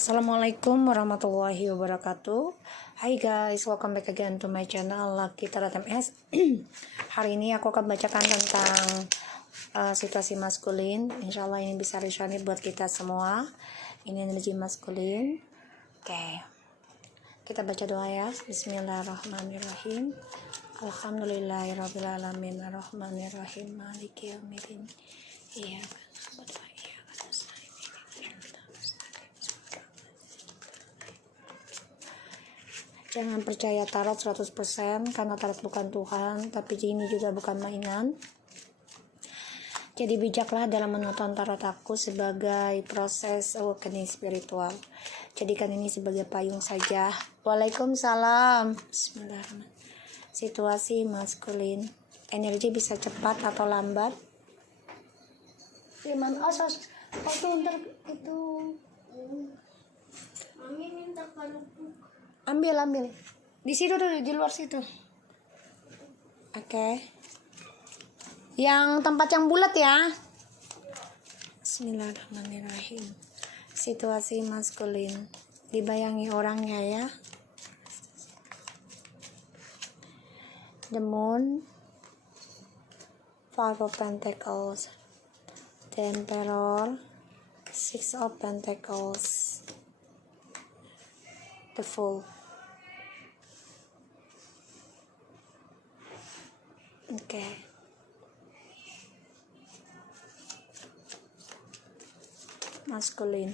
Assalamualaikum warahmatullahi wabarakatuh. Hai guys, welcome back again to my channel Lucky Tarot MS. Hari ini aku akan bacakan tentang situasi maskulin. Insya Allah ini bisa resonate buat kita semua. Ini energi maskulin. Oke, kita baca doa ya. Bismillahirrahmanirrahim. Alhamdulillahirrahmanirrahim. Ar-Rahmanirrahim. Maliki yaumiddin. Iya kan. Jangan percaya tarot 100% karena tarot bukan Tuhan, tapi ini juga bukan mainan. Jadi bijaklah dalam menonton tarot aku sebagai proses awakening spiritual. Jadikan ini sebagai payung saja. Waalaikumsalam. Bismillahirrahmanirrahim. Situasi maskulin. Energi bisa cepat atau lambat. Firman asas. Oke, ntar itu. Mami minta kalung. Ambil di situ tuh, di luar situ. Oke. Yang tempat yang bulat ya. Bismillahirrahmanirrahim. Situasi maskulin, dibayangi orangnya ya. The Moon, Five of Pentacles, The Emperor, Six of Pentacles, The Fool. Oke. Maskulin,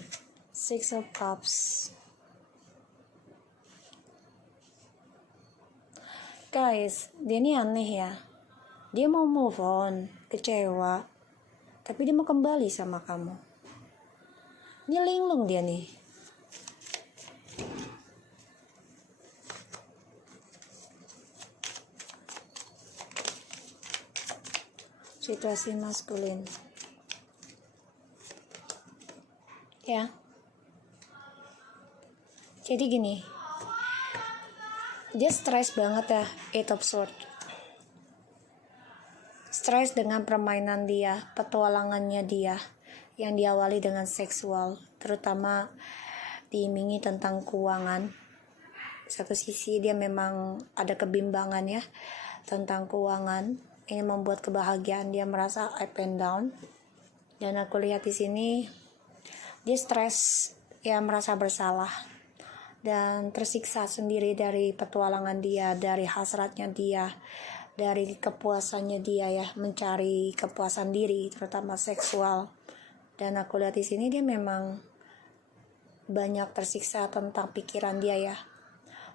Six of Cups. Guys, dia ini aneh ya. Dia mau move on, kecewa, tapi dia mau kembali sama kamu. Ini linglung dia nih. Situasi maskulin ya. Jadi gini, dia stres banget ya. Eight of Swords, stres dengan permainan dia, petualangannya dia yang diawali dengan seksual, terutama diimingi tentang keuangan. Satu sisi dia memang ada kebimbangan ya tentang keuangan. Ini membuat kebahagiaan dia merasa up and down. Dan aku lihat di sini dia stres, ya merasa bersalah dan tersiksa sendiri dari petualangan dia, dari hasratnya dia, dari kepuasannya dia ya, mencari kepuasan diri terutama seksual. Dan aku lihat di sini dia memang banyak tersiksa tentang pikiran dia ya.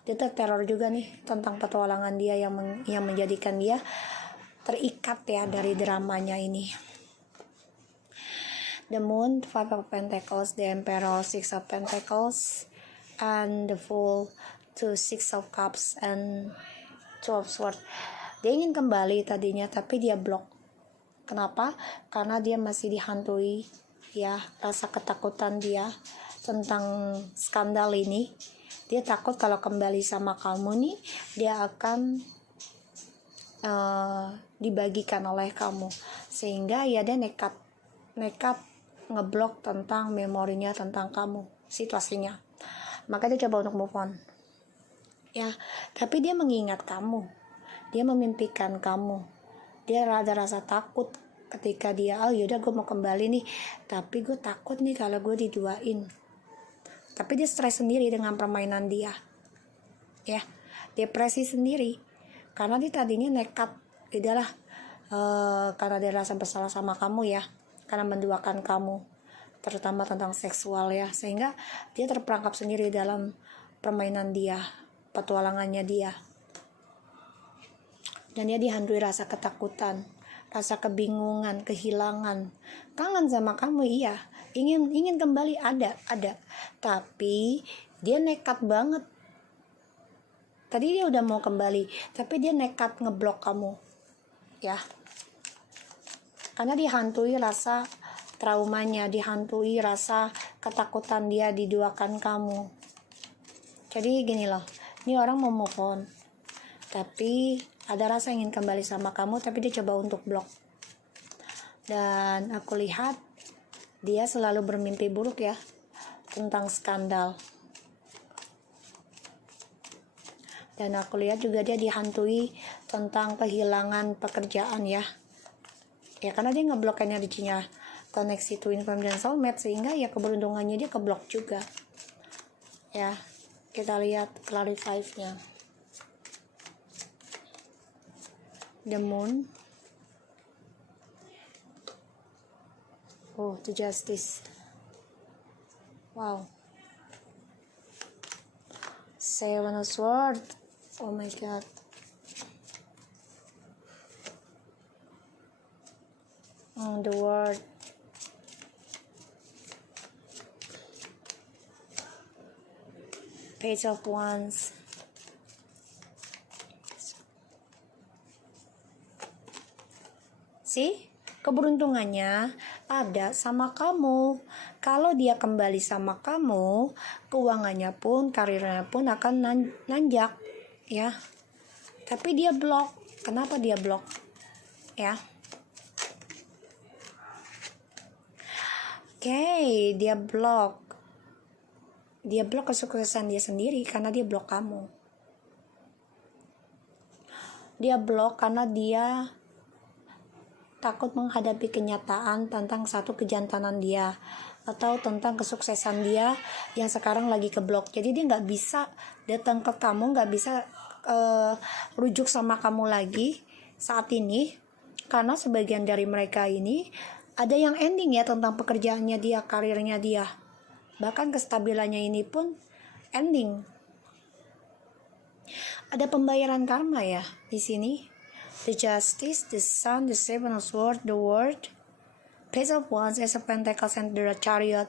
Dia terteror juga nih tentang petualangan dia yang menjadikan dia terikat ya dari dramanya ini. The Moon, Five of Pentacles, The Emperor, Six of Pentacles, and the Fool, Two Six of Cups, and Two of Swords. Dia ingin kembali tadinya, tapi dia blok. Kenapa? Karena dia masih dihantui ya rasa ketakutan dia tentang skandal ini. Dia takut kalau kembali sama kamu nih, dia akan dibagikan oleh kamu, sehingga ya dia nekat ngeblok tentang memorinya tentang kamu, situasinya. Maka dia coba untuk move on ya, tapi dia mengingat kamu, dia memimpikan kamu, dia ada rasa takut ketika dia yaudah gue mau kembali nih, tapi gue takut nih kalau gue diduain. Tapi dia stres sendiri dengan permainan dia ya, depresi sendiri karena dia tadinya nekat udahlah, karena dia rasa bersalah sama kamu ya, karena menduakan kamu terutama tentang seksual ya, sehingga dia terperangkap sendiri dalam permainan dia, petualangannya dia, dan dia dihantui rasa ketakutan, rasa kebingungan, kehilangan, kangen sama kamu iya, ingin kembali ada, tapi dia nekat banget. Tadi dia udah mau kembali, tapi dia nekat ngeblok kamu ya, karena dihantui rasa traumanya, dihantui rasa ketakutan dia diduakan kamu. Jadi gini loh, ini orang mau move on, tapi ada rasa ingin kembali sama kamu, tapi dia coba untuk blok. Dan aku lihat dia selalu bermimpi buruk ya tentang skandal. Dan aku lihat juga dia dihantui tentang kehilangan pekerjaan ya. Ya karena dia ngeblok energinya koneksi twin flame dan soulmate, sehingga ya keberuntungannya dia keblok juga. Ya, kita lihat clarify-nya. The moon. Oh, the justice. Wow. Seven of Swords. Oh my god. The World. Page of Wands. See? Keberuntungannya ada sama kamu. Kalau dia kembali sama kamu, keuangannya pun, karirnya pun akan nanjak, ya. Tapi dia blok. Kenapa dia blok? Ya. Oke, dia blok. Dia blok kesuksesan dia sendiri karena dia blok kamu. Dia blok karena dia takut menghadapi kenyataan tentang satu kejantanan dia atau tentang kesuksesan dia yang sekarang lagi keblok. Jadi dia nggak bisa datang ke kamu, nggak bisa rujuk sama kamu lagi saat ini, karena sebagian dari mereka ini ada yang ending ya tentang pekerjaannya dia, karirnya dia, bahkan kestabilannya ini pun ending. Ada pembayaran karma ya di sini. The Justice, the Sun, the Seven of Swords, the World, Page of Wands, Ace of Pentacles, and the Chariot.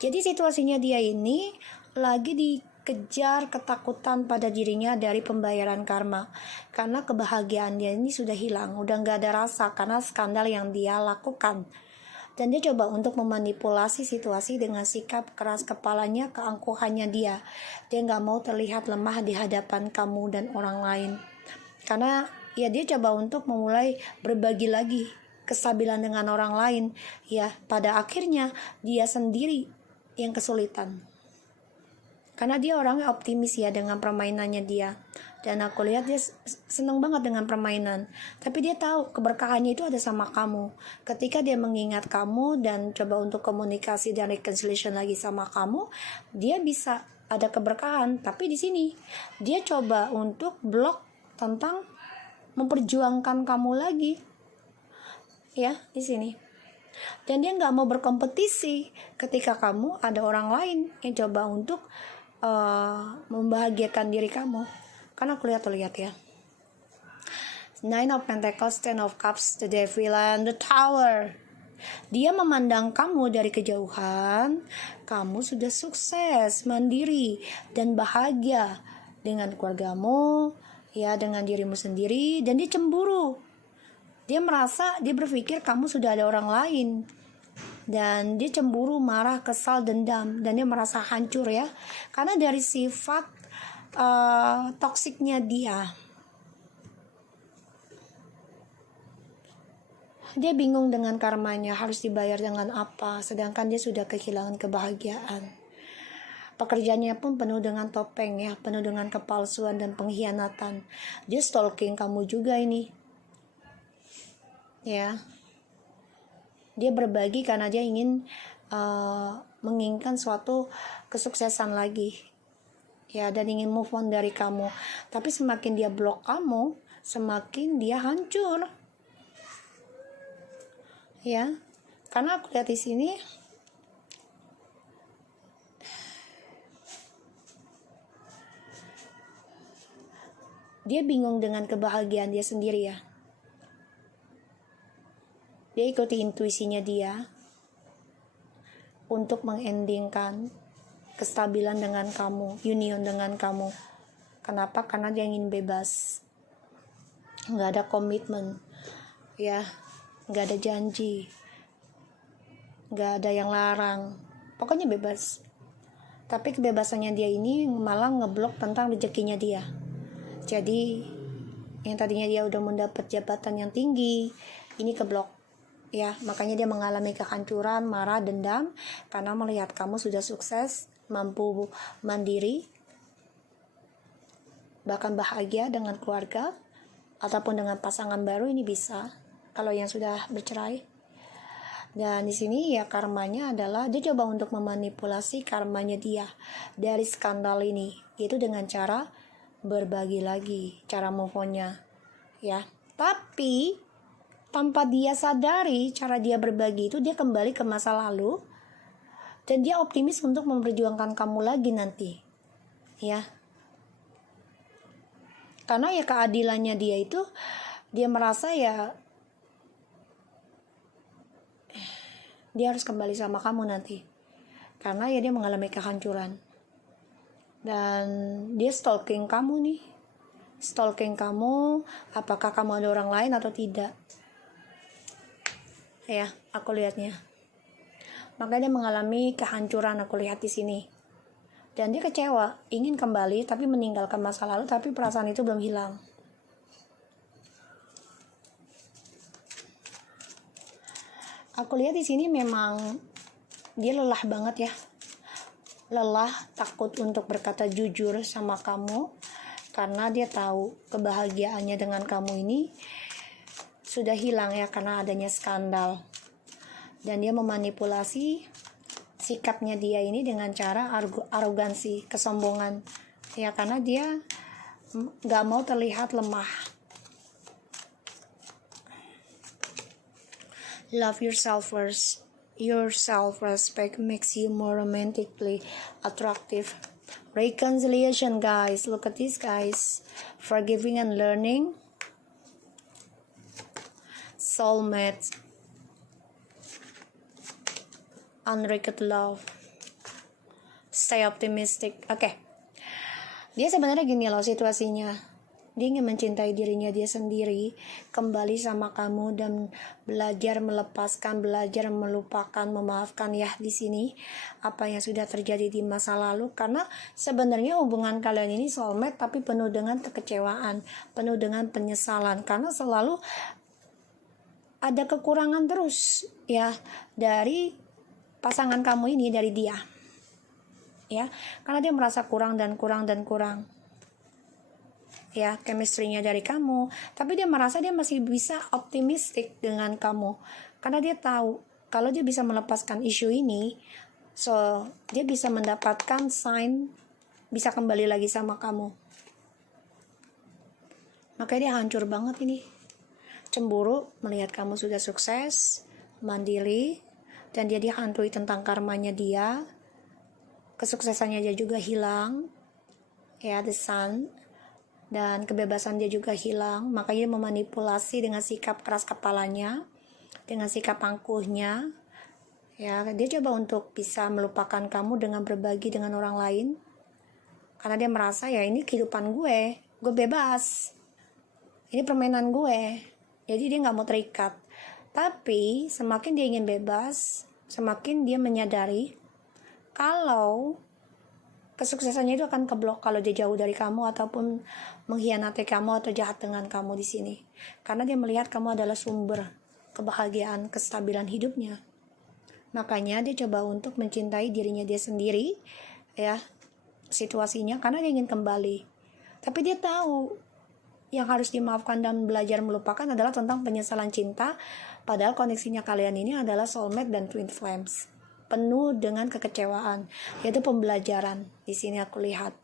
Jadi situasinya dia ini lagi dikejar ketakutan pada dirinya dari pembayaran karma, karena kebahagiaan dia ini sudah hilang, udah gak ada rasa karena skandal yang dia lakukan. Dan dia coba untuk memanipulasi situasi dengan sikap keras kepalanya, keangkuhannya dia. Dia gak mau terlihat lemah di hadapan kamu dan orang lain, karena ya dia coba untuk memulai berbagi lagi kestabilan dengan orang lain. Ya pada akhirnya dia sendiri yang kesulitan, karena dia orangnya optimis ya dengan permainannya dia. Dan aku lihat dia seneng banget dengan permainan, tapi dia tahu keberkahannya itu ada sama kamu. Ketika dia mengingat kamu dan coba untuk komunikasi dan reconciliation lagi sama kamu, dia bisa ada keberkahan. Tapi di sini dia coba untuk blok tentang memperjuangkan kamu lagi ya di sini. Dan dia nggak mau berkompetisi ketika kamu ada orang lain yang coba untuk membahagiakan diri kamu. Karena aku lihat ya, Nine of Pentacles, Ten of Cups, the Devil, and the Tower. Dia memandang kamu dari kejauhan. Kamu sudah sukses, mandiri, dan bahagia dengan keluargamu, ya, dengan dirimu sendiri. Dan dia cemburu. Dia berpikir kamu sudah ada orang lain. Dan dia cemburu, marah, kesal, dendam. Dan dia merasa hancur ya, karena dari sifat toksiknya dia bingung dengan karmanya harus dibayar dengan apa, sedangkan dia sudah kehilangan kebahagiaan. Pekerjaannya pun penuh dengan topeng ya, penuh dengan kepalsuan dan pengkhianatan. Dia stalking kamu juga ini ya. Dia berbagi karena dia ingin menginginkan suatu kesuksesan lagi ya, dan ingin move on dari kamu. Tapi semakin dia blok kamu, semakin dia hancur ya. Karena aku lihat di sini dia bingung dengan kebahagiaan dia sendiri ya. Dia ikuti intuisinya dia untuk mengendingkan kestabilan dengan kamu, union dengan kamu. Kenapa? Karena dia ingin bebas, nggak ada komitmen ya, nggak ada janji, nggak ada yang larang, pokoknya bebas. Tapi kebebasannya dia ini malah ngeblok tentang rezekinya dia. Jadi yang tadinya dia udah mendapat jabatan yang tinggi, ini keblok Ya, makanya dia mengalami kehancuran, marah, dendam karena melihat kamu sudah sukses, mampu mandiri, bahkan bahagia dengan keluarga ataupun dengan pasangan baru. Ini bisa kalau yang sudah bercerai. Dan di sini ya karmanya adalah dia coba untuk memanipulasi karmanya dia dari skandal ini, yaitu dengan cara berbagi lagi, cara move on-nya ya. Tapi tanpa dia sadari cara dia berbagi itu, dia kembali ke masa lalu dan dia optimis untuk memperjuangkan kamu lagi nanti ya. Karena ya keadilannya dia itu, dia merasa ya dia harus kembali sama kamu nanti, karena ya dia mengalami kehancuran. Dan dia stalking kamu nih, stalking kamu, apakah kamu ada orang lain atau tidak ya, aku lihatnya. Makanya dia mengalami kehancuran, aku lihat di sini. Dan dia kecewa, ingin kembali tapi meninggalkan masa lalu, tapi perasaan itu belum hilang. Aku lihat di sini memang dia lelah banget ya. Lelah, takut untuk berkata jujur sama kamu karena dia tahu kebahagiaannya dengan kamu ini sudah hilang ya karena adanya skandal. Dan dia memanipulasi sikapnya dia ini dengan cara arogansi, kesombongan ya, karena dia gak mau terlihat lemah. Love yourself first. Your self-respect makes you more romantically attractive. Reconciliation, guys. Look at this, guys. Forgiving and learning. Soulmate. Unrequited love. Stay optimistic. Oke. Dia sebenarnya gini loh situasinya. Dia ingin mencintai dirinya dia sendiri, kembali sama kamu dan belajar melepaskan, belajar melupakan, memaafkan ya di sini apa yang sudah terjadi di masa lalu. Karena sebenarnya hubungan kalian ini soulmate tapi penuh dengan kekecewaan, penuh dengan penyesalan karena selalu ada kekurangan terus ya dari pasangan kamu ini, dari dia. Ya, karena dia merasa kurang dan kurang dan kurang. Ya, chemistry-nya dari kamu, tapi dia merasa dia masih bisa optimistik dengan kamu karena dia tahu kalau dia bisa melepaskan isu ini, so dia bisa mendapatkan sign bisa kembali lagi sama kamu. Makanya dia hancur banget ini, cemburu melihat kamu sudah sukses, mandiri, dan dia dihantui tentang karmanya dia, kesuksesannya dia juga hilang ya, the sun, dan kebebasan dia juga hilang. Makanya dia memanipulasi dengan sikap keras kepalanya, dengan sikap angkuhnya ya. Dia coba untuk bisa melupakan kamu dengan berbagi dengan orang lain karena dia merasa ya ini kehidupan gue bebas, ini permainan gue, jadi dia gak mau terikat. Tapi semakin dia ingin bebas, semakin dia menyadari kalau kesuksesannya itu akan keblok kalau dia jauh dari kamu ataupun mengkhianati kamu atau jahat dengan kamu di sini. Karena dia melihat kamu adalah sumber kebahagiaan, kestabilan hidupnya. Makanya dia coba untuk mencintai dirinya dia sendiri ya, situasinya, karena dia ingin kembali. Tapi dia tahu yang harus dimaafkan dan belajar melupakan adalah tentang penyesalan cinta, padahal koneksinya kalian ini adalah soulmate dan twin flames, penuh dengan kekecewaan, yaitu pembelajaran. Di sini aku lihat.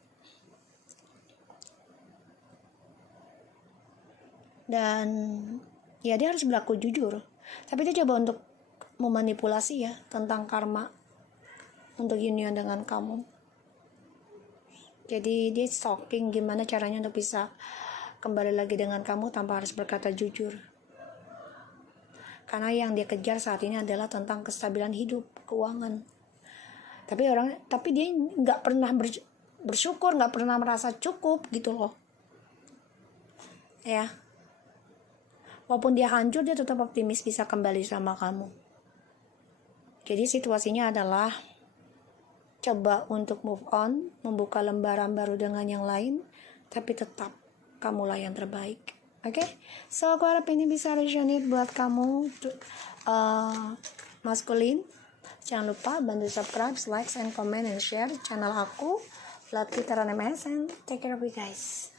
Dan ya dia harus berlaku jujur, tapi dia coba untuk memanipulasi ya tentang karma untuk union dengan kamu. Jadi dia stalking gimana caranya untuk bisa kembali lagi dengan kamu tanpa harus berkata jujur. Karena yang dia kejar saat ini adalah tentang kestabilan hidup, keuangan. Tapi dia nggak pernah bersyukur, nggak pernah merasa cukup gitu loh. Ya. Walaupun dia hancur, dia tetap optimis bisa kembali sama kamu. Jadi situasinya adalah coba untuk move on, membuka lembaran baru dengan yang lain, tapi tetap kamulah yang terbaik. Oke, so aku harap ini bisa resonate buat kamu maskulin. Jangan lupa bantu subscribe, like, and comment, and share channel aku Lati Taran MS, and take care of you guys.